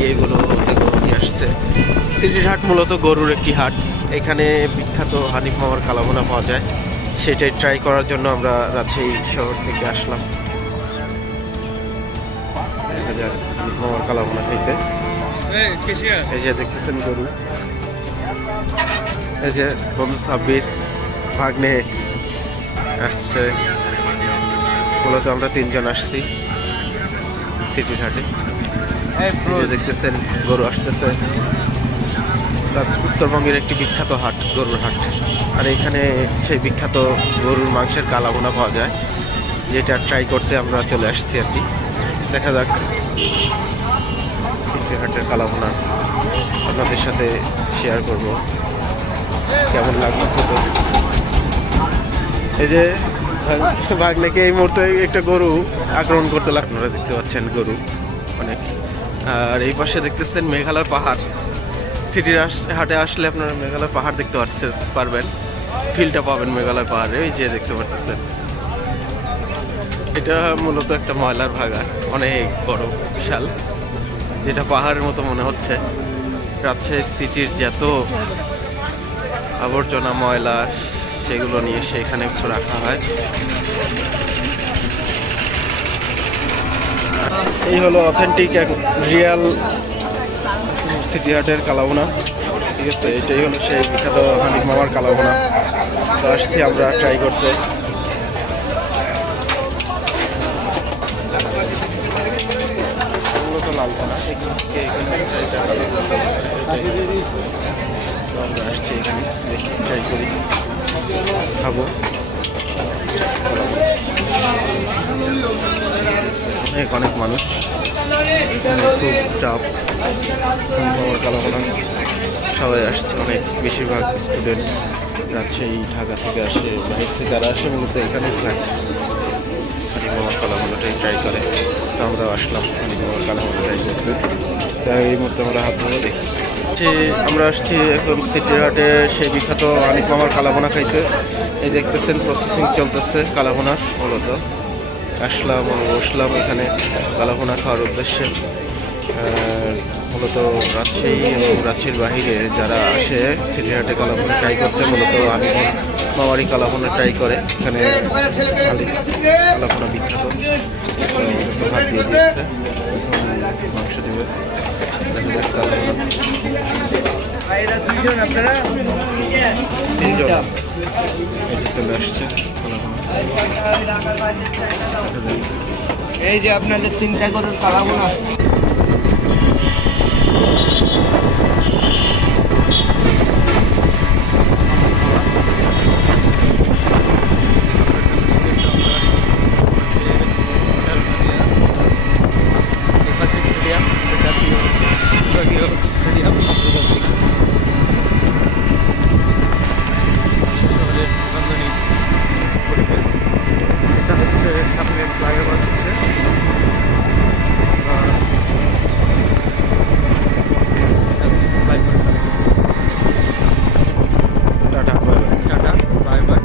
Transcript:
ভাই এগুলো নিয়ে আসছে। সিটির হাট মূলত গরুর একটি হাট। এখানে বিখ্যাত হানিফ মামার কালাভুনা পাওয়া যায়, সেটাই ট্রাই করার জন্য আমরা রাজশাহী শহর থেকে আসলাম। দেখা যাক হানিফ মামার কালাভুনা খাইতে। এই যে দেখতেছেন গরু, এই যে বন্ধু সাব্বির ভাগ্নে আসছে। মূলত আমরা 3 জন আসছি সিটির হাটে। দেখতেছেন গরু আসতেছে। উত্তরবঙ্গের একটি বিখ্যাত হাট, গরুর হাট। আর এখানে সেই বিখ্যাত গরুর মাংসের কালাভুনা পাওয়া যায়, যেটা ট্রাই করতে আমরা চলে আসছি আর কি। দেখা যাক সিটির হাটের কালাভুনা আপনাদের সাথে শেয়ার করব, কেমন লাগলো খেতে। এই যে ভাগ্নেকে এই মুহূর্তে একটা গরু আক্রমণ করতে লাগলো, আপনারা দেখতে পাচ্ছেন গরু অনেক। আর এই পাশে দেখতেছেন মেঘালয় পাহাড়। সিটির হাটে আসলে আপনারা মেঘালয় পাহাড় দেখতে পারবেন, ফিলটা পাবেন মেঘালয় পাহাড়ে। ওই যে দেখতে পারতেছেন, এটা মূলত একটা ময়লার ভাগাড়, অনেক বড় বিশাল, যেটা পাহাড়ের মতো মনে হচ্ছে। রাজশাহী সিটির যত আবর্জনা ময়লা সেগুলো নিয়ে সেখানে রাখা হয়। এই হলো অথেন্টিক এক রিয়াল সিটি হাটের কালাভুনা, ঠিক আছে। এটাই হলো সেই বিখ্যাত হানিফ মামার কালাভুনা। তো আসছি আমরা ট্রাই করতে। মূলত লালখানা, আমরা আসছি এখানে, দেখি ট্রাই করি, খাবো। অনেক মানুষ, খুব চাপ। কালাভুনা সবাই আসছে, অনেক বেশিরভাগ স্টুডেন্ট রাজশাহী ঢাকা থেকে আসে, বাইরে থেকে যারা আসে মূলত এখানে হানিফ মামার কালাভুনাটাই ট্রাই করে। তো আমরা আসলাম হানিফ মামার কালাভুনা ট্রাই করতে। তাই এই মুহূর্তে আমরা হাত ধরে দেখি। আমরা আসছি এখন সিটির হাটে সেই বিখ্যাত হানিফ মামার কালাভুনা খাইতে। এই দেখতেছেন প্রসেসিং চলতেছে কালাভুনার। মূলত আসলাম, বসলাম এখানে কালাভুনা খাওয়ার উদ্দেশ্যে। মূলত রাজশাহী এবং রাজশাহীর বাহিরে যারা আসে সিটি হাটে কালাভুনা ট্রাই করতে, মূলত হানিফ মামারই কালাভুনা ট্রাই করে। এখানে কালাভুনা বিখ্যাত। ভাত দিয়ে দিচ্ছে, মাংস দেবে, কালাভুনা। 3 জন চলে আসছে। এই যে আপনাদের 3টা গরুর কালাভুনা। Tata, bye bye.